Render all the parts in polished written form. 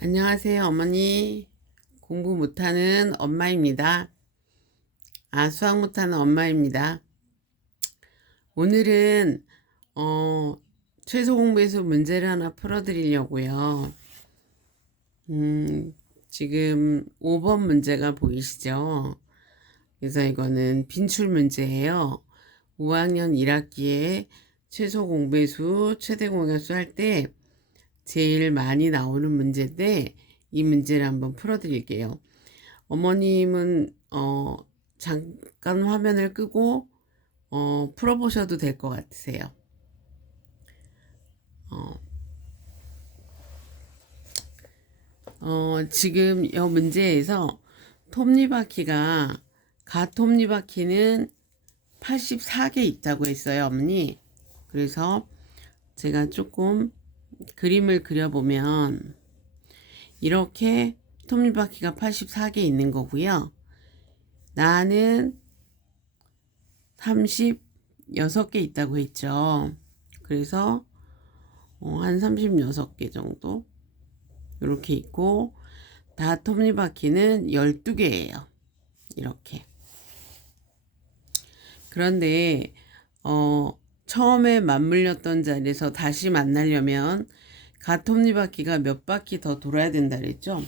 안녕하세요, 어머니. 공부 못하는 엄마입니다. 수학 못하는 엄마입니다. 오늘은, 최소 공배수 문제를 하나 풀어드리려고요. 지금 5번 문제가 보이시죠? 그래서 이거는 빈출 문제예요. 5학년 1학기에 최소 공배수, 최대 공배수 할 때 제일 많이 나오는 문제인데 이 문제를 한번 풀어드릴게요. 어머님은 잠깐 화면을 끄고 풀어보셔도 될 것 같으세요. 지금 이 문제에서 톱니바퀴가 가톱니바퀴는 84개 있다고 했어요, 어머니. 그래서 제가 조금 그림을 그려보면 이렇게 톱니바퀴가 84개 있는 거고요. 나는 36개 있다고 했죠. 그래서 한 36개 정도 이렇게 있고 다 톱니바퀴는 12개예요. 이렇게. 그런데 처음에 맞물렸던 자리에서 다시 만나려면 가톱니바퀴가 몇 바퀴 더 돌아야 된다 그랬죠.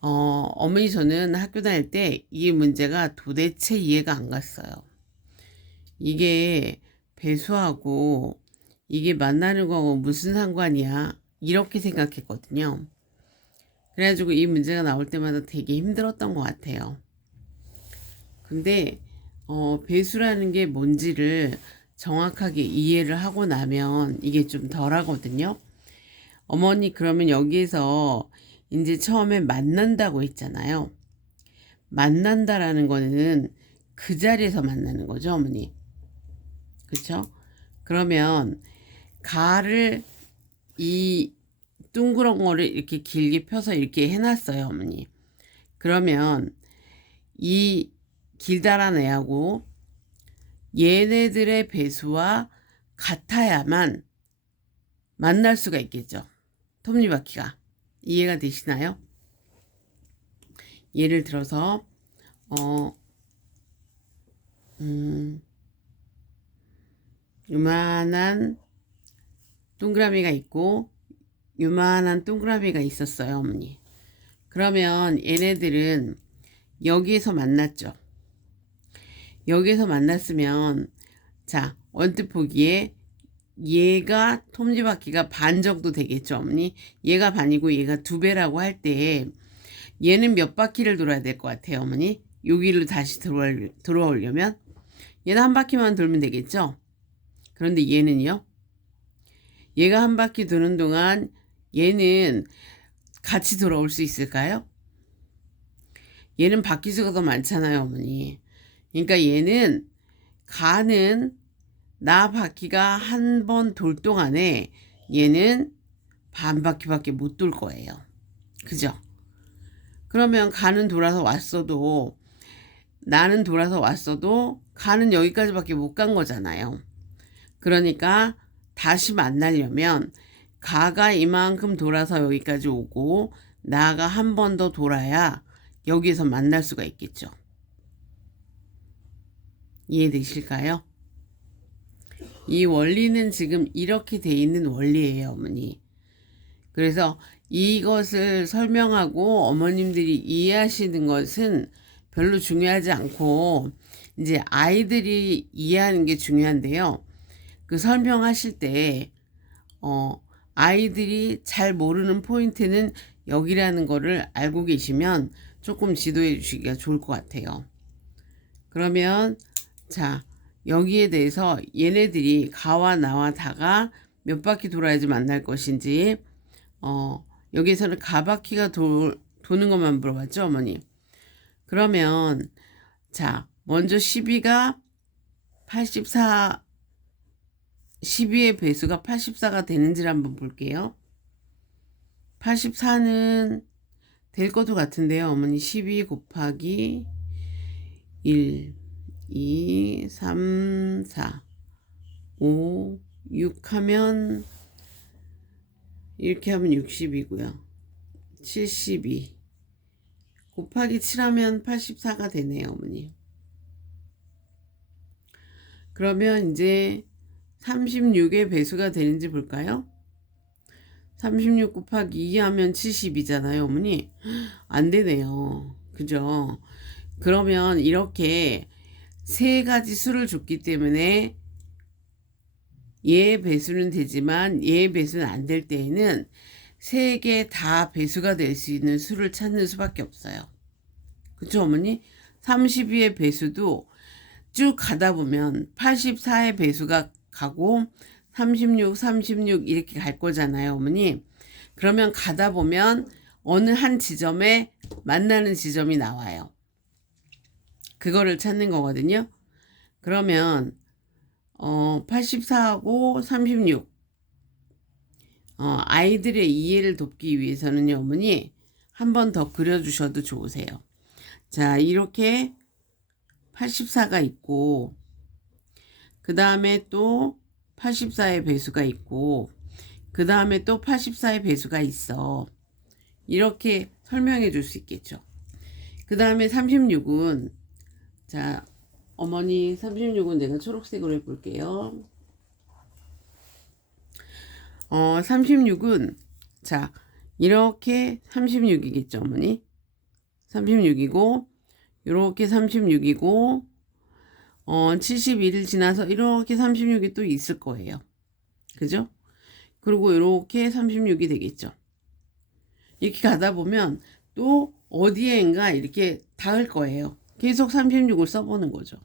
어머니 저는 학교 다닐 때 이 문제가 도대체 이해가 안 갔어요. 이게 배수하고 이게 만나는 거하고 무슨 상관이야 이렇게 생각했거든요. 그래가지고 이 문제가 나올 때마다 되게 힘들었던 것 같아요. 근데 배수라는 게 뭔지를 정확하게 이해를 하고 나면 이게 좀 덜 하거든요. 어머니 그러면 여기에서 이제 처음에 만난다고 했잖아요. 만난다라는 거는 그 자리에서 만나는 거죠, 어머니. 그쵸? 그러면 가를 이 둥그런 거를 이렇게 길게 펴서 이렇게 해놨어요, 어머니. 그러면 이 길다란 애하고 얘네들의 배수와 같아야만 만날 수가 있겠죠. 톱니바퀴가. 이해가 되시나요? 예를 들어서 요만한 동그라미가 있고 요만한 동그라미가 있었어요, 어머니. 그러면 얘네들은 여기에서 만났죠. 여기에서 만났으면 자, 언뜻 보기에 얘가 톱니바퀴가 반 정도 되겠죠, 어머니. 얘가 반이고 얘가 2배라고 할 때 얘는 몇 바퀴를 돌아야 될 것 같아요, 어머니? 여기로 다시 들어오려면 얘는 한 바퀴만 돌면 되겠죠. 그런데 얘는요, 얘가 한 바퀴 도는 동안 얘는 같이 돌아올 수 있을까요? 얘는 바퀴 수가 더 많잖아요, 어머니. 그러니까 얘는 가는 나 바퀴가 한 번 돌 동안에 얘는 반 바퀴밖에 못 돌 거예요. 그죠? 그러면 가는 돌아서 왔어도 나는 돌아서 왔어도 가는 여기까지밖에 못 간 거잖아요. 그러니까 다시 만나려면 가가 이만큼 돌아서 여기까지 오고 나가 한 번 더 돌아야 여기에서 만날 수가 있겠죠. 이해되실까요? 이 원리는 지금 이렇게 돼 있는 원리예요, 어머니. 그래서 이것을 설명하고 어머님들이 이해하시는 것은 별로 중요하지 않고 이제 아이들이 이해하는 게 중요한데요. 그 설명하실 때 아이들이 잘 모르는 포인트는 여기라는 거를 알고 계시면 조금 지도해 주시기가 좋을 것 같아요. 그러면 자, 여기에 대해서 얘네들이 가와 나와 다가 몇 바퀴 돌아야지 만날 것인지 여기에서는 가바퀴가 도는 것만 물어봤죠, 어머니. 그러면 자, 먼저 12가 84 12의 배수가 84가 되는지를 한번 볼게요. 84는 될 것도 같은데요, 어머니. 12 곱하기 1 2 3 4 5 6 하면 이렇게 하면 60이고요. 72 곱하기 7하면 84가 되네요, 어머니. 그러면 이제 36의 배수가 되는지 볼까요? 36 곱하기 2 하면 70이잖아요, 어머니. 안 되네요. 그죠? 그러면 이렇게 세 가지 수를 줬기 때문에 얘 배수는 되지만 얘 배수는 안 될 때에는 세 개 다 배수가 될 수 있는 수를 찾는 수밖에 없어요. 그쵸, 어머니? 32의 배수도 쭉 가다 보면 84의 배수가 가고 36, 36 이렇게 갈 거잖아요, 어머니. 그러면 가다 보면 어느 한 지점에 만나는 지점이 나와요. 그거를 찾는 거거든요. 그러면 84하고 36 아이들의 이해를 돕기 위해서는요, 어머니 한 번 더 그려주셔도 좋으세요. 자, 이렇게 84가 있고 그 다음에 또 84의 배수가 있고 그 다음에 또 84의 배수가 있어. 이렇게 설명해 줄 수 있겠죠. 그 다음에 36은 자, 어머니 36은 내가 초록색으로 해볼게요. 36은 자, 이렇게 36이겠죠, 어머니. 36이고 이렇게 36이고 71을 지나서 이렇게 36이 또 있을 거예요. 그죠? 그리고 이렇게 36이 되겠죠. 이렇게 가다 보면 또 어디에인가 이렇게 닿을 거예요. 계속 36을 써보는 거죠.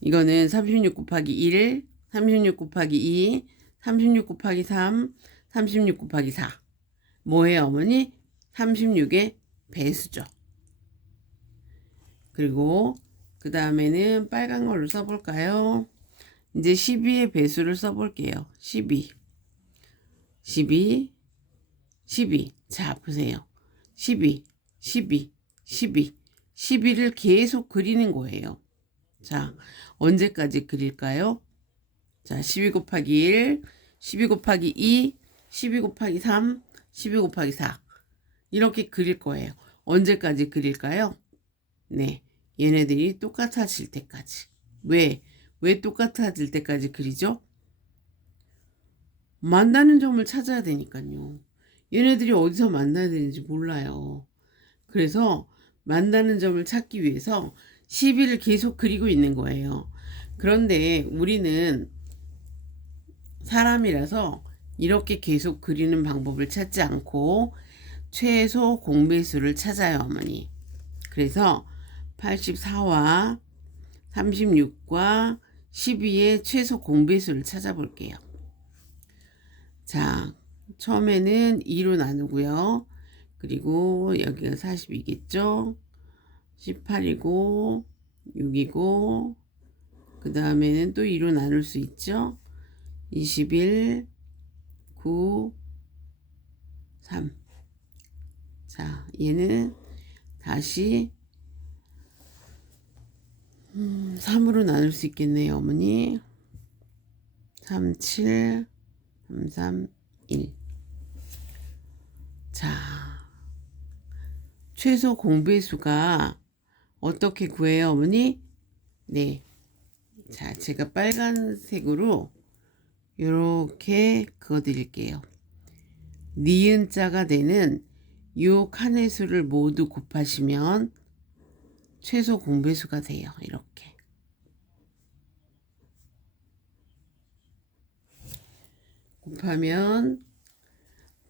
이거는 36 곱하기 1, 36 곱하기 2, 36 곱하기 3, 36 곱하기 4. 뭐예요, 어머니? 36의 배수죠. 그리고 그 다음에는 빨간 걸로 써볼까요? 이제 12의 배수를 써볼게요. 12. 12. 12. 자, 보세요. 12, 12, 12. 12를 계속 그리는 거예요. 자, 언제까지 그릴까요? 자, 12 곱하기 1, 12 곱하기 2, 12 곱하기 3, 12 곱하기 4. 이렇게 그릴 거예요. 언제까지 그릴까요? 네, 얘네들이 똑같아질 때까지. 왜 똑같아질 때까지 그리죠? 만나는 점을 찾아야 되니까요. 얘네들이 어디서 만나야 되는지 몰라요. 그래서 만나는 점을 찾기 위해서 12를 계속 그리고 있는 거예요. 그런데 우리는 사람이라서 이렇게 계속 그리는 방법을 찾지 않고 최소 공배수를 찾아요, 어머니. 그래서 84와 36과 12의 최소 공배수를 찾아볼게요. 자, 처음에는 2로 나누고요. 그리고 여기가 40이겠죠. 18이고 6이고 그 다음에는 또 2로 나눌 수 있죠. 21, 9, 3. 자, 얘는 다시 3으로 나눌 수 있겠네요, 어머니. 3, 7, 3, 3, 1. 자, 최소 공배수가 어떻게 구해요, 어머니? 네. 자, 제가 빨간색으로 이렇게 그어 드릴게요. 니은자가 되는 요 칸의 수를 모두 곱하시면 최소 공배수가 돼요. 이렇게. 곱하면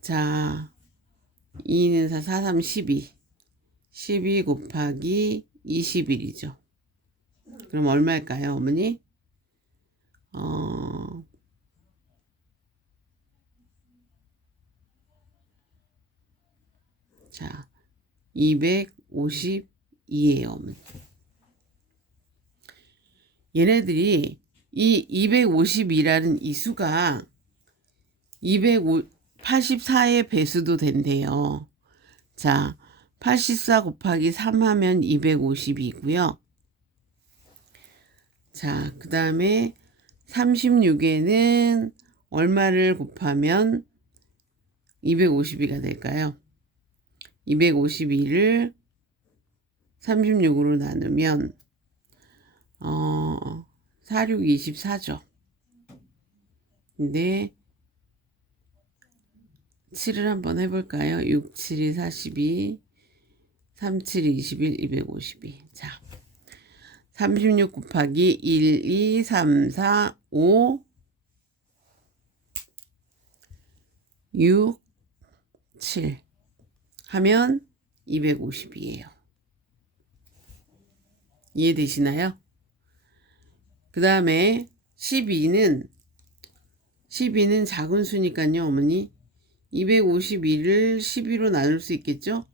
자 2는 4, 4, 3, 12. 12 곱하기 21이죠. 그럼 얼마일까요, 어머니? 자, 252예요, 어머니. 얘네들이 이 252라는 이 수가 284의 배수도 된대요. 자, 84 곱하기 3 하면 250이고요. 자, 그 다음에 36에는 얼마를 곱하면 252가 될까요? 252를 36으로 나누면 4, 6, 24죠. 근데 7을 한번 해볼까요? 6, 7이 42, 3, 7이 21, 252. 자, 36 곱하기 1, 2, 3, 4, 5, 6, 7 하면 252예요. 이해되시나요? 그 다음에 12는 작은 수니까요, 어머니. 252를 12로 나눌 수 있겠죠?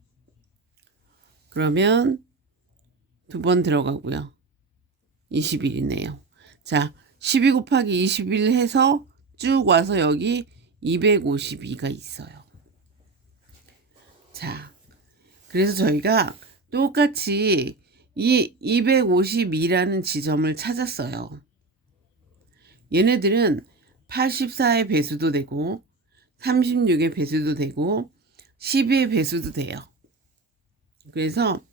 그러면 두 번 들어가고요. 21이네요. 자, 12 곱하기 21 해서 쭉 와서 여기 252가 있어요. 자, 그래서 저희가 똑같이 이 252라는 지점을 찾았어요. 얘네들은 84의 배수도 되고 36의 배수도 되고 12의 배수도 돼요. 그래서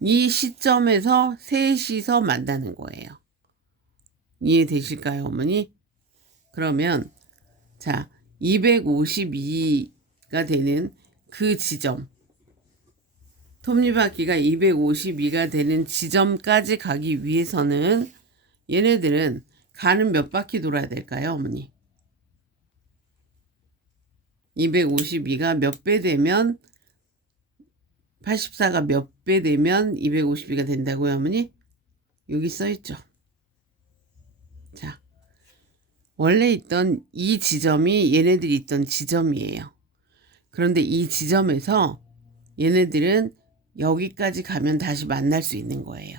이 시점에서 셋이서 만나는 거예요. 이해되실까요, 어머니? 그러면 자, 252가 되는 그 지점, 톱니바퀴가 252가 되는 지점까지 가기 위해서는 얘네들은 가는 몇 바퀴 돌아야 될까요, 어머니? 252가 몇 배 되면 84가 몇 배 되면 252가 된다고요, 어머니? 여기 써있죠. 자, 원래 있던 이 지점이 얘네들이 있던 지점이에요. 그런데 이 지점에서 얘네들은 여기까지 가면 다시 만날 수 있는 거예요.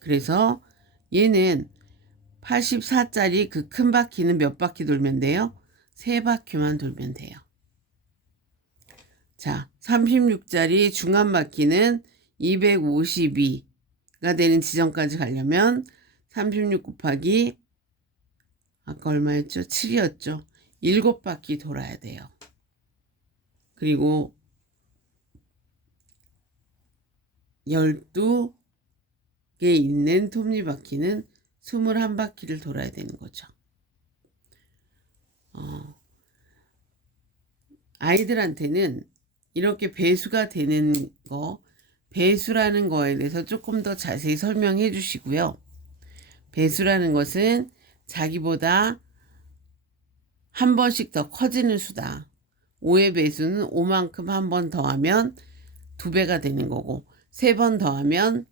그래서 얘는 84짜리 그 큰 바퀴는 몇 바퀴 돌면 돼요? 3바퀴만 돌면 돼요. 자, 36짜리 중간 바퀴는 252가 되는 지점까지 가려면 36 곱하기 아까 얼마였죠? 7이었죠. 7바퀴 돌아야 돼요. 그리고 12개 있는 톱니바퀴는 21바퀴를 돌아야 되는 거죠. 아이들한테는 이렇게 배수가 되는 거, 배수라는 거에 대해서 조금 더 자세히 설명해 주시고요. 배수라는 것은 자기보다 한 번씩 더 커지는 수다. 5의 배수는 5만큼 한 번 더하면 2배가 되는 거고 3번 더하면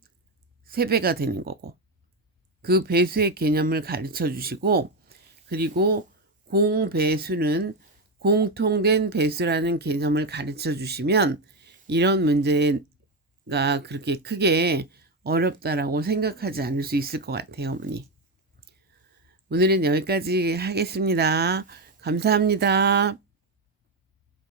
3배가 되는 거고 그 배수의 개념을 가르쳐 주시고 그리고 공배수는 공통된 배수라는 개념을 가르쳐 주시면 이런 문제가 그렇게 크게 어렵다라고 생각하지 않을 수 있을 것 같아요, 어머니. 오늘은 여기까지 하겠습니다. 감사합니다.